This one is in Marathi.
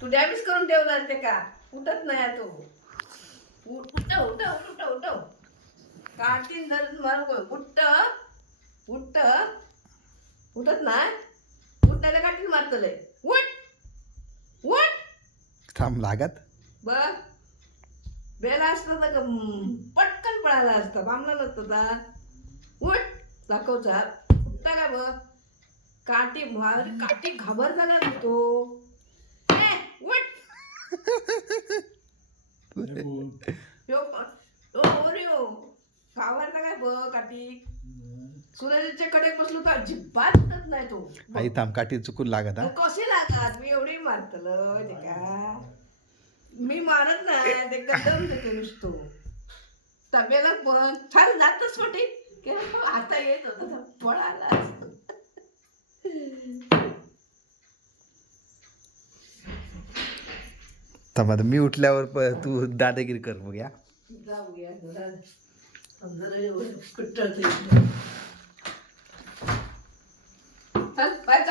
तू डॅमेज करून ठेवला ते का उठत नाही तो उठव उठव उठव उठव काढतीन जर मारू उठत उठत उठत नाही उठण्याला काढतीन मारतलंय उठ उठ थांब लागत बघ बेला असतं तर पटकन पळायला असतं बामला नसतं तर उठ दाखवचा उठता का बघ काठी मार काठी घाबर झाला ना तो उठ घाबरता काय बघ काठी सूरजच्या कडे बसलो तर अजिबात उठत नाही तो आई थांब काठी चुकून लागत हा कसे लागत मी एवढी मारतलं ते का मी मारत नाही ते कदम देते नुसतो तब्याला पण छान जातच मोठी की आता येत होता पळाला थांब आता मी उठल्यावर तू दादागिरी कर बघ या जाऊया जरा कुठं पाय